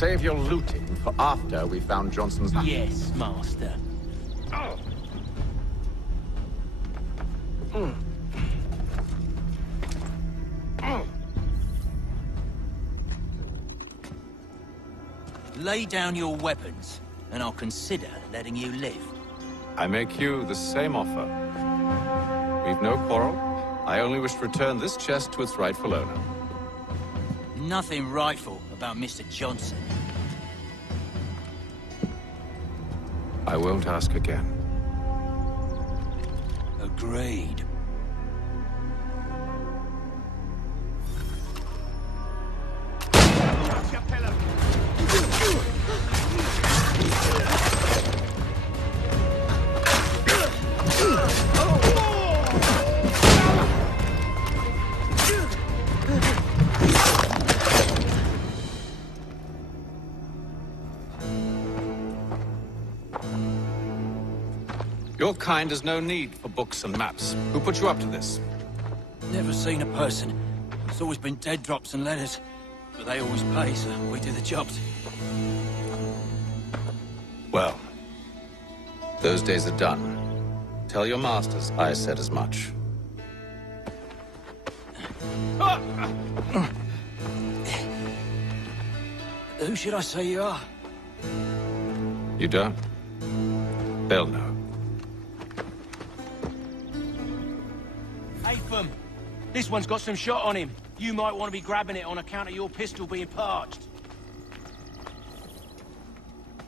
Save your looting for after we found Johnson's... Yes, Master. Oh. Lay down your weapons, and I'll consider letting you live. I make you the same offer. We've no quarrel. I only wish to return this chest to its rightful owner. Nothing rightful about Mr. Johnson. I won't ask again. Agreed. Your kind has no need for books and maps. Who put you up to this? Never seen a person. It's always been dead drops and letters. But they always pay, so we do the jobs. Well, those days are done. Tell your masters I said as much. Who should I say you are? You don't? They'll know. Apham, this one's got some shot on him. You might want to be grabbing it on account of your pistol being parched.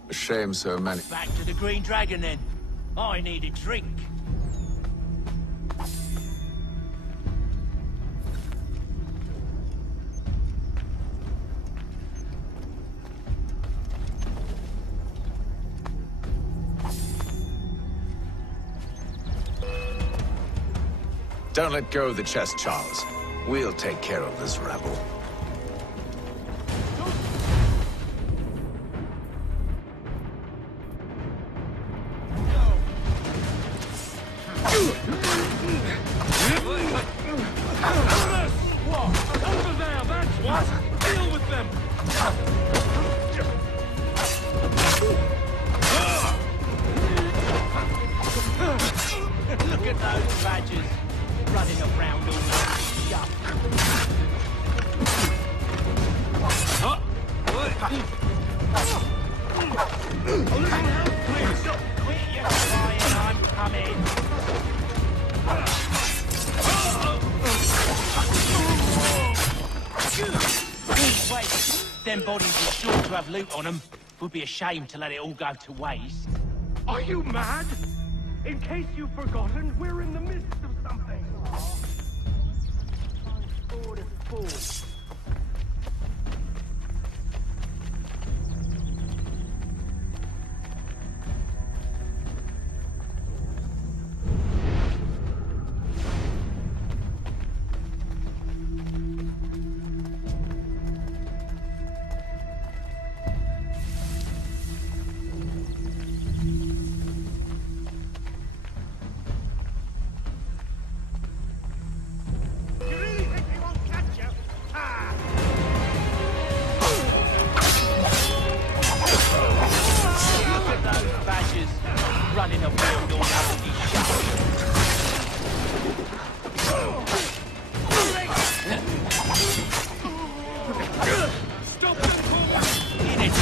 A shame so many... Back to the Green Dragon, then. I need a drink. Don't let go of the chest, Charles. We'll take care of this rabble. Over there, that's what! Deal with them! Look at those badgers running around all over the shop. Please, quit your crying, I'm coming. Wait, them bodies are sure to have loot on them. Would be a shame to let it all go to waste. Are you mad? In case you've forgotten, we're in the midst of something. Running around all over the shop. Stop them! In it!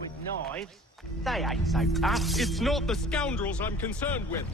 With knives, they ain't so tough. It's not the scoundrels I'm concerned with.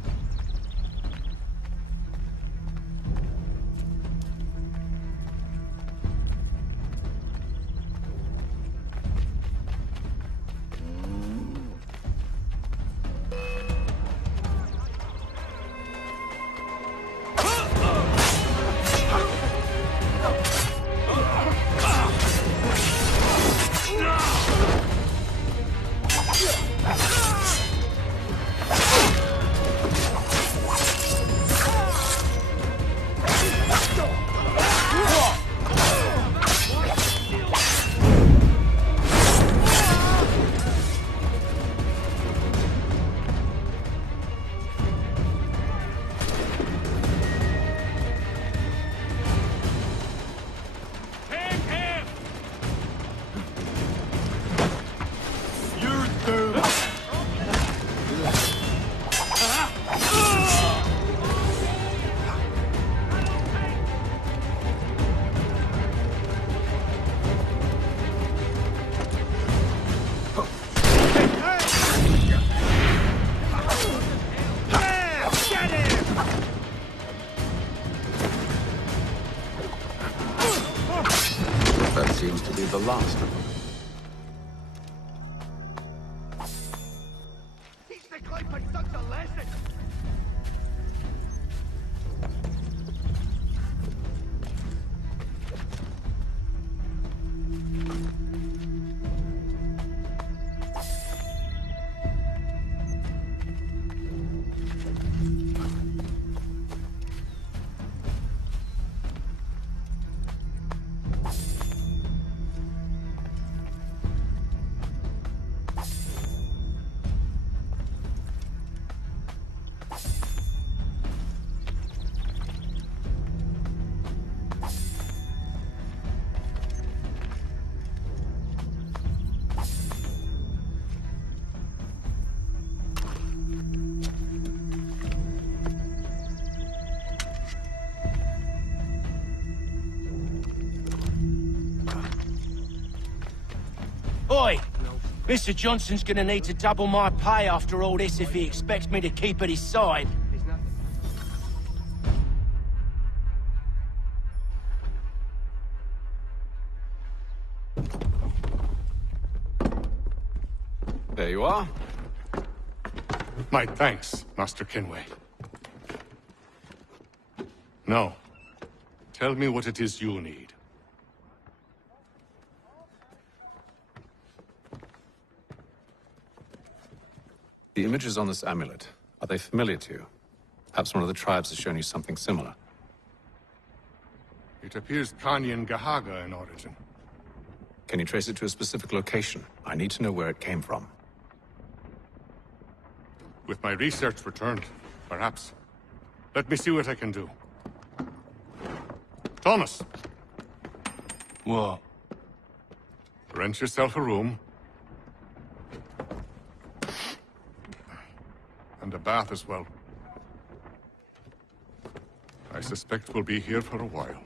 seems to be the last of them. Teach the Clayton ducks a lesson! Oi! Mr. Johnson's gonna need to double my pay after all this if he expects me to keep at his side. There you are. My thanks, Master Kenway. Now, tell me what it is you need. The images on this amulet, are they familiar to you? Perhaps one of the tribes has shown you something similar. It appears Kanyan Gahaga in origin. Can you trace it to a specific location? I need to know where it came from. With my research returned, perhaps. Let me see what I can do. Thomas! What? Rent yourself a room. And a bath as well. I suspect we'll be here for a while.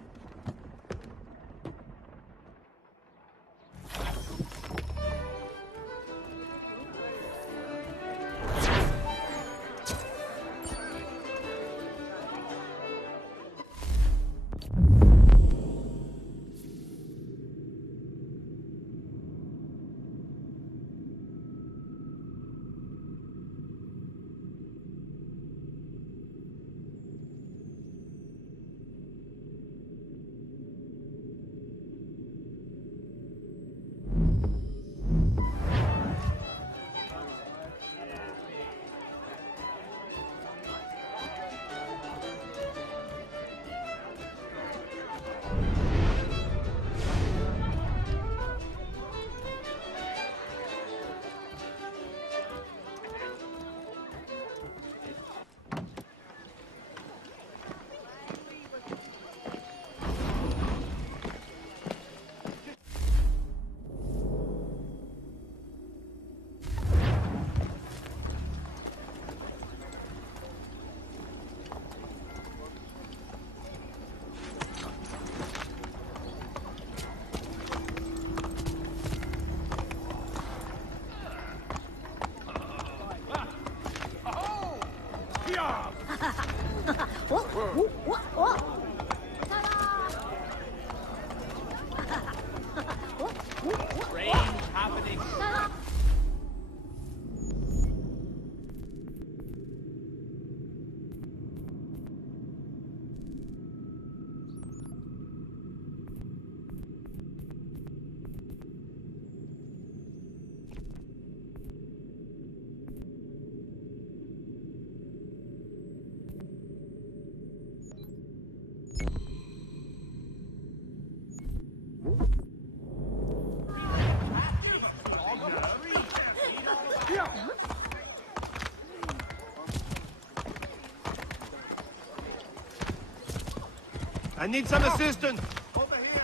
I need some assistance! Over here!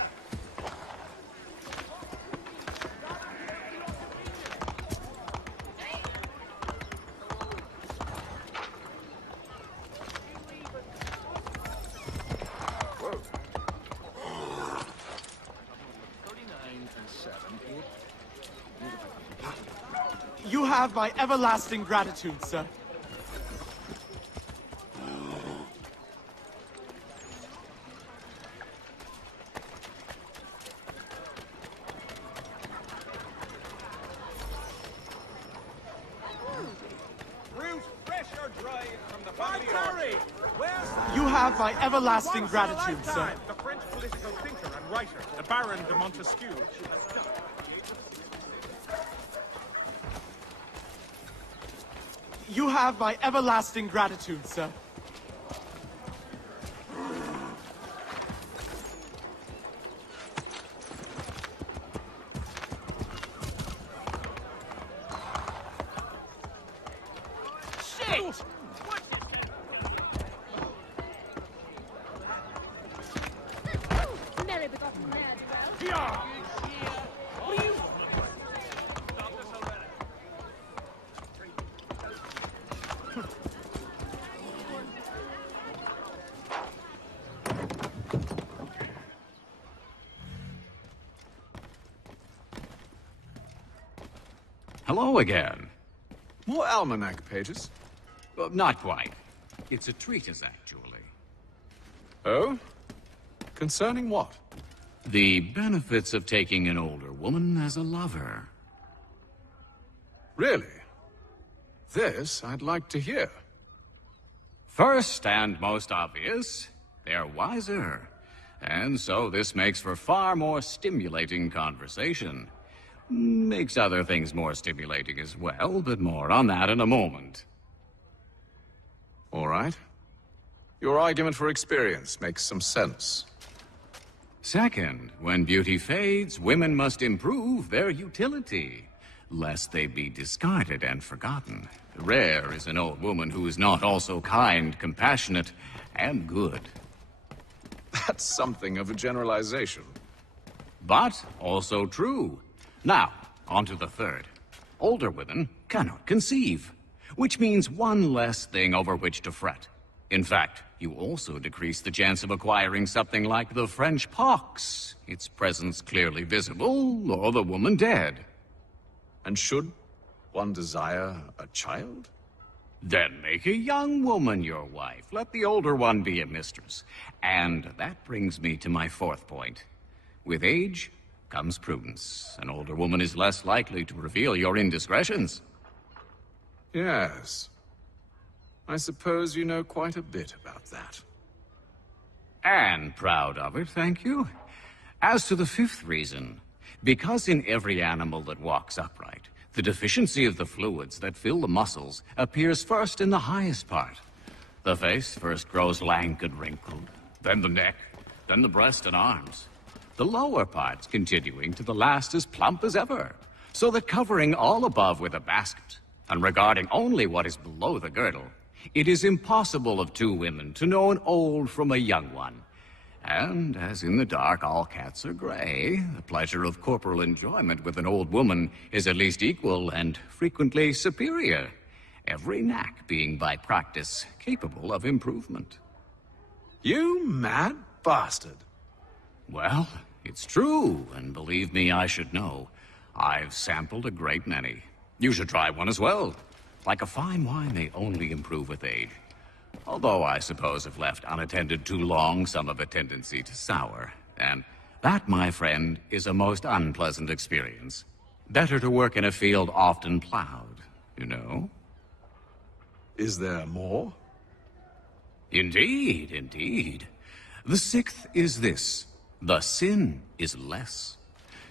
You have my everlasting gratitude, sir. have my everlasting gratitude, sir. The French political thinker and writer, the Baron de Montesquieu. You have my everlasting gratitude, sir. Shit! Merry begotten mad. Yeah! Hello again. More almanac pages? Not quite. It's a treatise, actually. Oh? Concerning what? The benefits of taking an older woman as a lover. Really? This I'd like to hear. First and most obvious, they're wiser. And so this makes for far more stimulating conversation. Makes other things more stimulating as well, but more on that in a moment. All right. Your argument for experience makes some sense. Second, when beauty fades, women must improve their utility, lest they be discarded and forgotten. Rare is an old woman who is not also kind, compassionate, and good. That's something of a generalization. But also true. Now, on to the third. Older women cannot conceive, which means one less thing over which to fret. In fact, you also decrease the chance of acquiring something like the French pox, its presence clearly visible, or the woman dead. And should one desire a child? Then make a young woman your wife. Let the older one be a mistress. And that brings me to my fourth point. With age comes prudence. An older woman is less likely to reveal your indiscretions. Yes. I suppose you know quite a bit about that. And proud of it, thank you. As to the fifth reason, because in every animal that walks upright, the deficiency of the fluids that fill the muscles appears first in the highest part. The face first grows lank and wrinkled, then the neck, then the breast and arms. The lower parts continuing to the last as plump as ever, so that covering all above with a basket, and regarding only what is below the girdle, it is impossible of two women to know an old from a young one. And as in the dark all cats are gray, the pleasure of corporal enjoyment with an old woman is at least equal and frequently superior, every knack being by practice capable of improvement. You mad bastard. Well, it's true, and believe me, I should know. I've sampled a great many. You should try one as well. Like a fine wine, they only improve with age. Although I suppose if left unattended too long, some have a tendency to sour. And that, my friend, is a most unpleasant experience. Better to work in a field often plowed, you know? Is there more? Indeed, indeed. The sixth is this. The sin is less.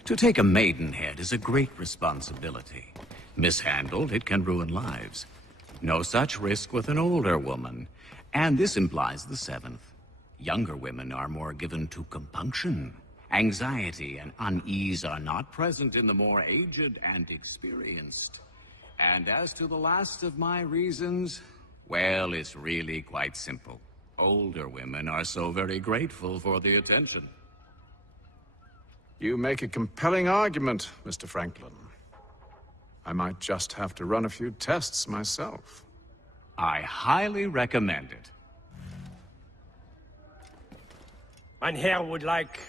To take a maidenhead is a great responsibility. Mishandled, it can ruin lives. No such risk with an older woman. And this implies the seventh. Younger women are more given to compunction. Anxiety and unease are not present in the more aged and experienced. And as to the last of my reasons, well, it's really quite simple. Older women are so very grateful for the attention. You make a compelling argument, Mr. Franklin. I might just have to run a few tests myself. I highly recommend it. Mein Herr would like...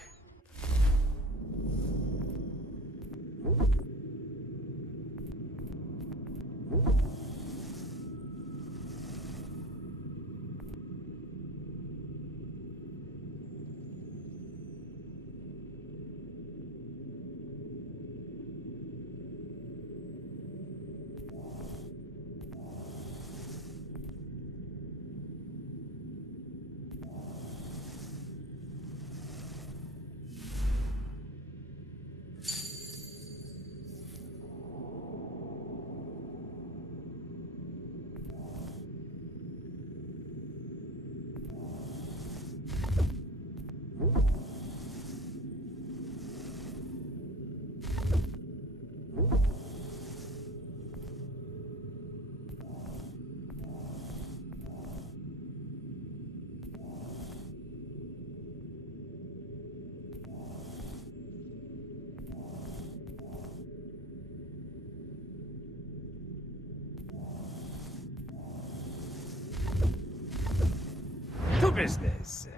business.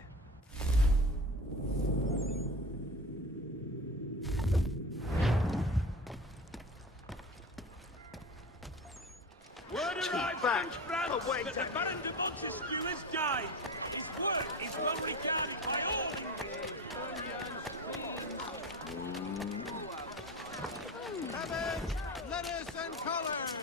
Word arrives back. from France Away, that the Baron de Montesquieu has died. His work is well regarded by all. Cabbage, lettuce, and collards.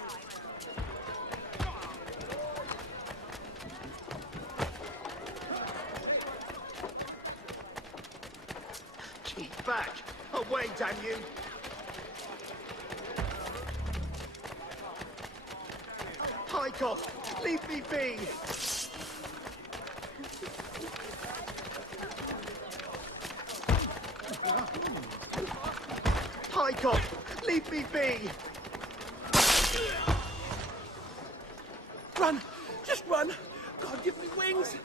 Keep back. Away, damn you. Pykoff, leave me be. Pykoff, leave me be. Run! Just run! God, give me wings!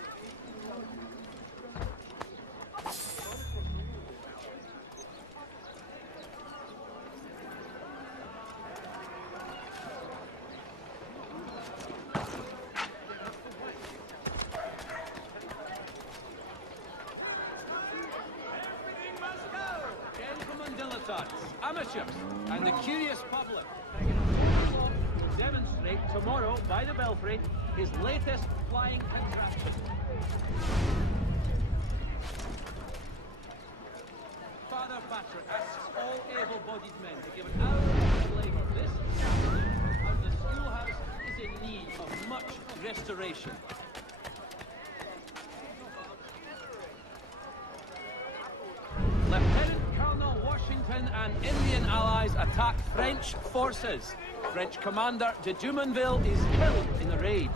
Gentlemen dilettantes, amateurs, and the curious public to demonstrate tomorrow by the Belfry his latest flying contraption. Father Patrick asks all able-bodied men to give an hour of labour this Saturday, as the schoolhouse is in need of much restoration. Lieutenant Colonel Washington and Indian allies attack French forces. French commander de Jumonville is killed in the raid.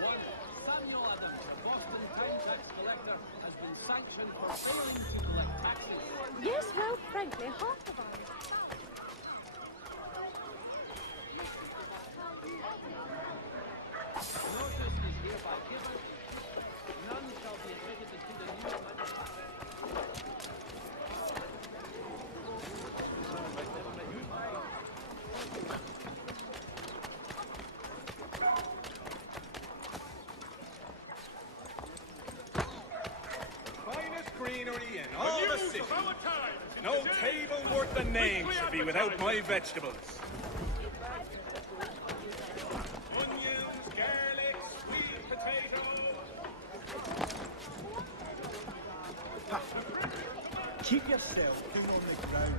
One Samuel Adams, the Boston Times tax collector, has been sanctioned for failing to collect taxes. Yes, well, frankly, half of ours. Notice is hereby given. None shall be admitted into the new Finest greenery in all the city. No table worth the name should be without my vegetables. Onions, garlic, sweet potato. Keep yourself on the ground.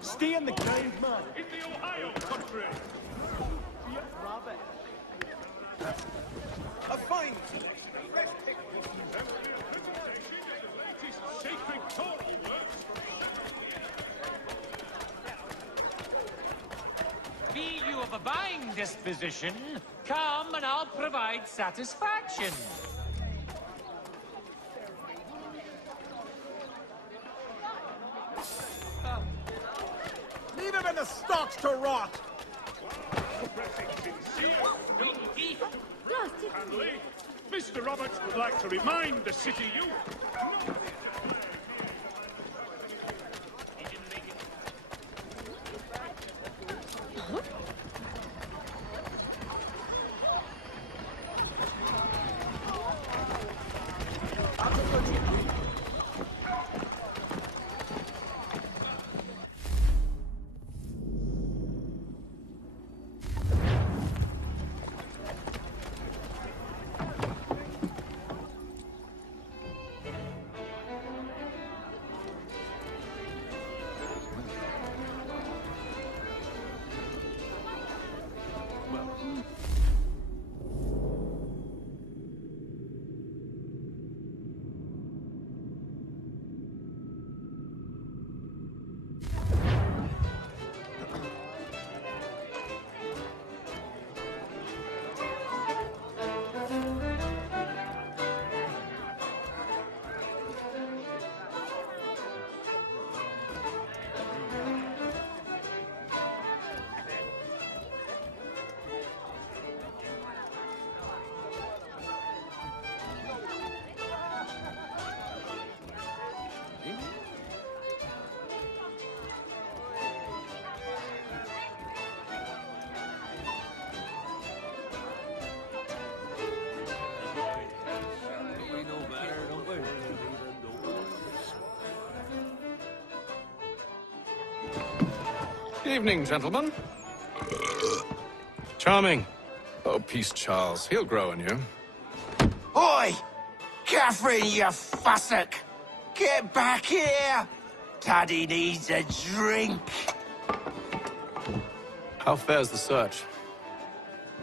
Stay on the ground, man. In the Ohio country. Rabbit. A fine selection of fresh pickles. Sacred Torah works. Be you of a buying disposition, come and I'll provide satisfaction. Leave him in the stocks to rot. Sweet beef. And Lee, Mr. Roberts would like to remind the city youth. Evening, gentlemen. Charming. Oh, peace, Charles. He'll grow on you. Oi! Catherine, you fussock! Get back here! Taddy needs a drink. How fares the search?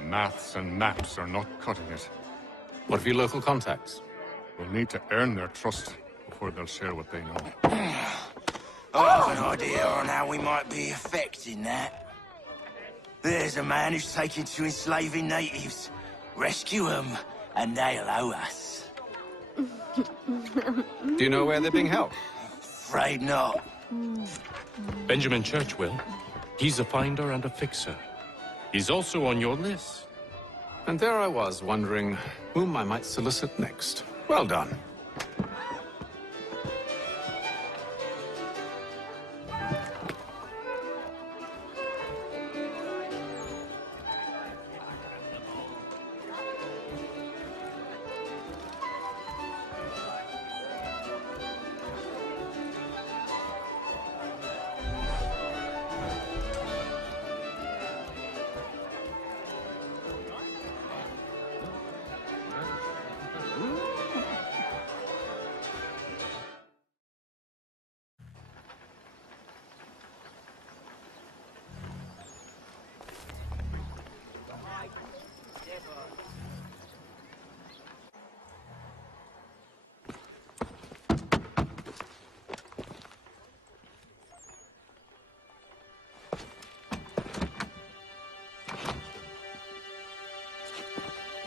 Maths and maps are not cutting it. What of your local contacts? We'll need to earn their trust before they'll share what they know. I have an idea on how we might be affecting that. There's a man who's taken to enslaving natives. Rescue them, and they'll owe us. Do you know where they're being held? Afraid not. Benjamin Churchwill. He's a finder and a fixer. He's also on your list. And there I was, wondering whom I might solicit next. Well done.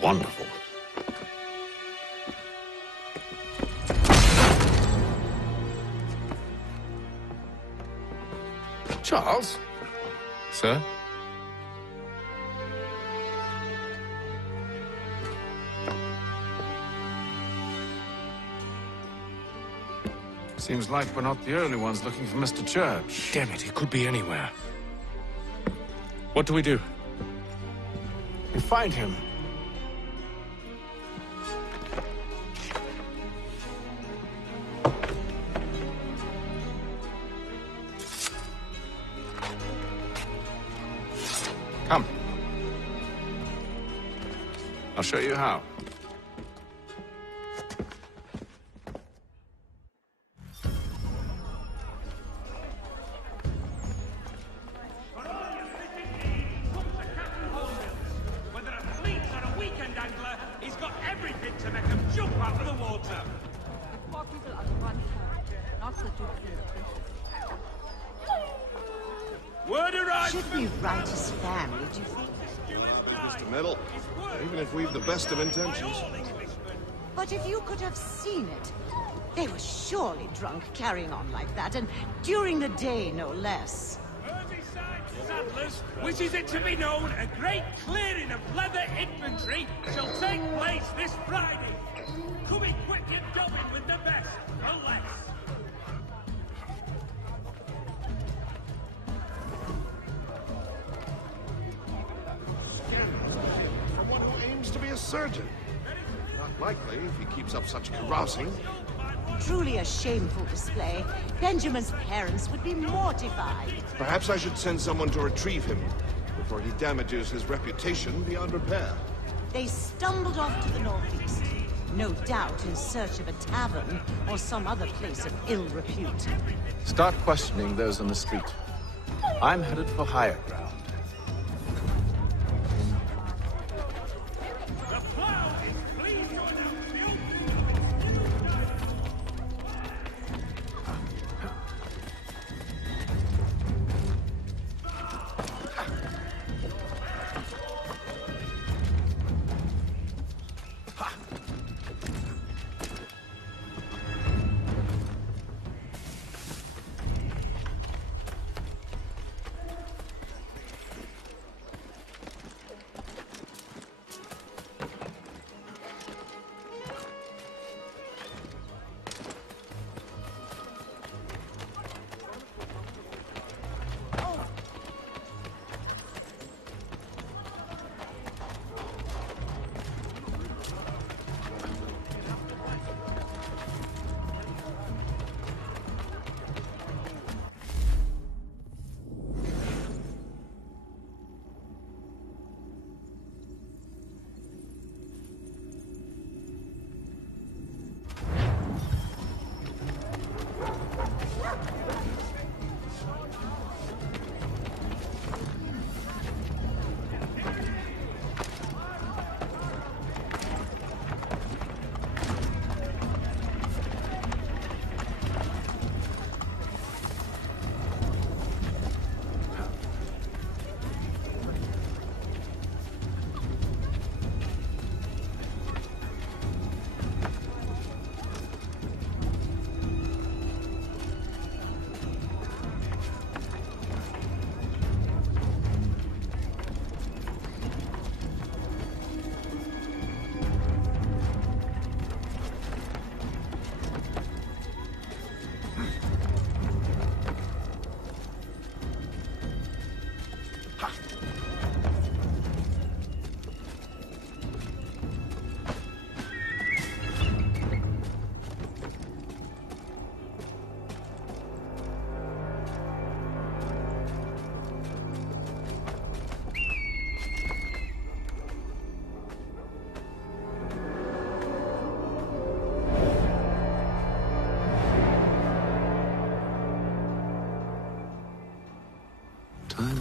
Wonderful. Charles? Sir? Seems like we're not the only ones looking for Mr. Church. Damn it, he could be anywhere. What do we do? We find him. Come. I'll show you how. Whether a fleet or a weekend angler, he's got everything to make him jump out of the water. The poor people are the ones hurt, not the dukes and the princes. Word arrived. Should we write his family, do you think? Mr. Metal, even if we've the best of intentions. But if you could have seen it, they were surely drunk carrying on like that, and during the day, no less. Merseyside Saddlers wishes it to be known a great clearing of leather infantry shall take place this Friday. Come equip your dubbing with the best, no less. For one who aims to be a surgeon. Not likely if he keeps up such carousing. Truly a shameful display. Benjamin's parents would be mortified. Perhaps I should send someone to retrieve him before he damages his reputation beyond repair. They stumbled off to the northeast, no doubt in search of a tavern or some other place of ill repute. Start questioning those on the street. I'm headed for higher ground.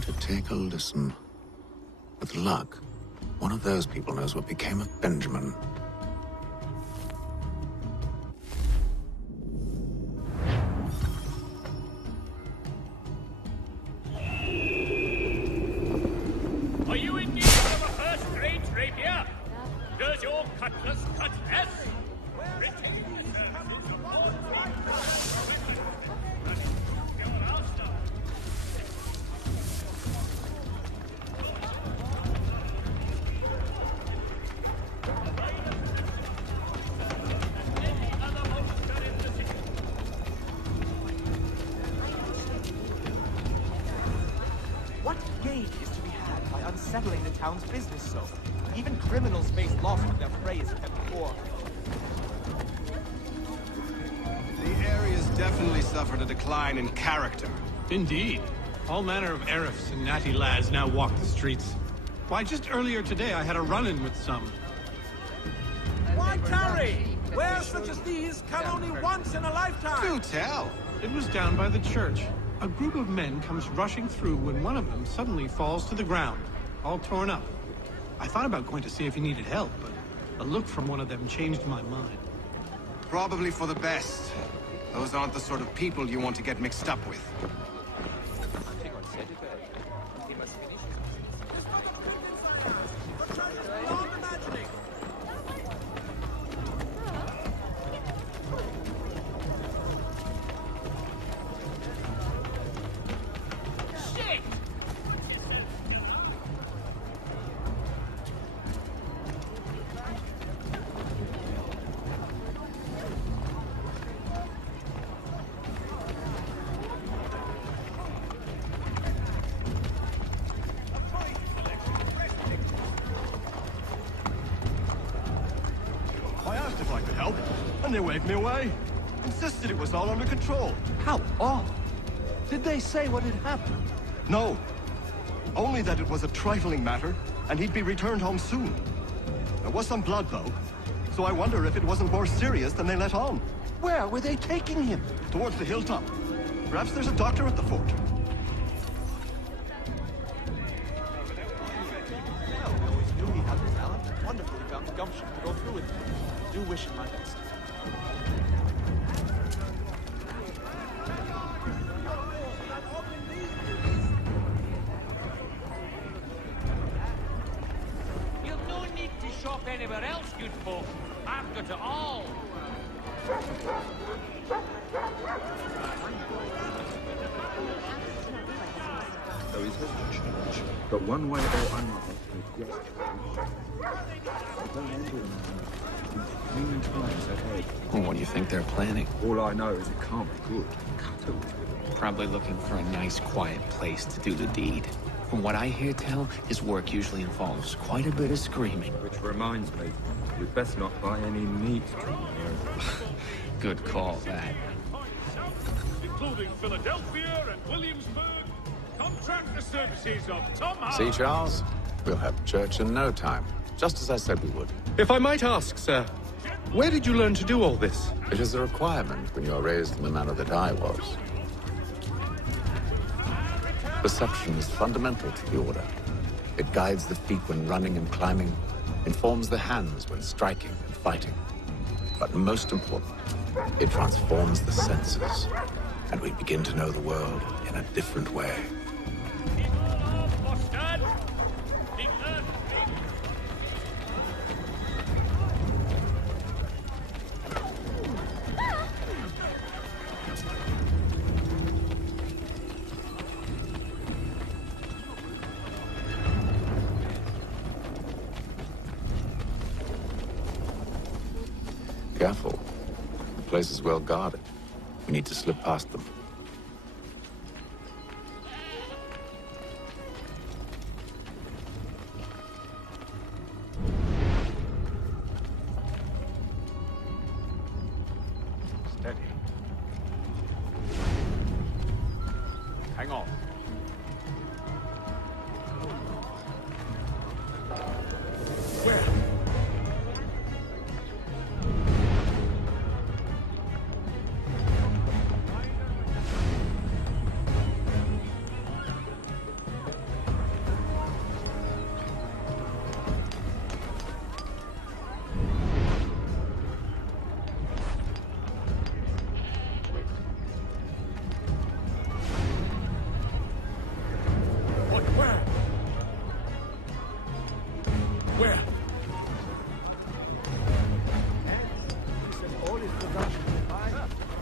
should take a listen. With luck, one of those people knows what became of Benjamin. Are you in need of a first-rate rapier? Does your cutlass cut less? Retain the services of all What gain is to be had by unsettling the town's business so? Even criminals face loss when their prey is kept poor. The area's definitely suffered a decline in character. Indeed. All manner of Arifs and natty lads now walk the streets. Why, just earlier today I had a run-in with some. Why tarry? Wares such as these come only once in a lifetime. Do tell. It was down by the church. A group of men comes rushing through when one of them suddenly falls to the ground, all torn up. I thought about going to see if he needed help, but a look from one of them changed my mind. Probably for the best. Those aren't the sort of people you want to get mixed up with. I asked if I could help, and they waved me away. Insisted it was all under control. How odd. Did they say what had happened? No. Only that it was a trifling matter, and he'd be returned home soon. There was some blood, though, so I wonder if it wasn't more serious than they let on. Where were they taking him? Towards the hilltop. Perhaps there's a doctor at the fort. Well, I always knew he had the talent. Wonderful he found the gumption to go through with it. Do wish him my best. You've no need to shop anywhere else, good folk. I've got it all. There is a church, but one way or another, we've got Well, what do you think they're planning? All I know is it can't be good. Probably looking for a nice, quiet place to do the deed. From what I hear tell, his work usually involves quite a bit of screaming. Which reminds me, we'd best not buy any meat from here. Good call, that. Including Philadelphia and Williamsburg. Contract the services of Tom Hart. See, Charles? We'll have church in no time. Just as I said we would. If I might ask, sir, where did you learn to do all this? It is a requirement when you are raised in the manner that I was. Perception is fundamental to the Order. It guides the feet when running and climbing, informs the hands when striking and fighting. But most important, it transforms the senses, and we begin to know the world in a different way. Careful. The place is well guarded. We need to slip past them. Steady. Hang on. Where? all his productions in mind.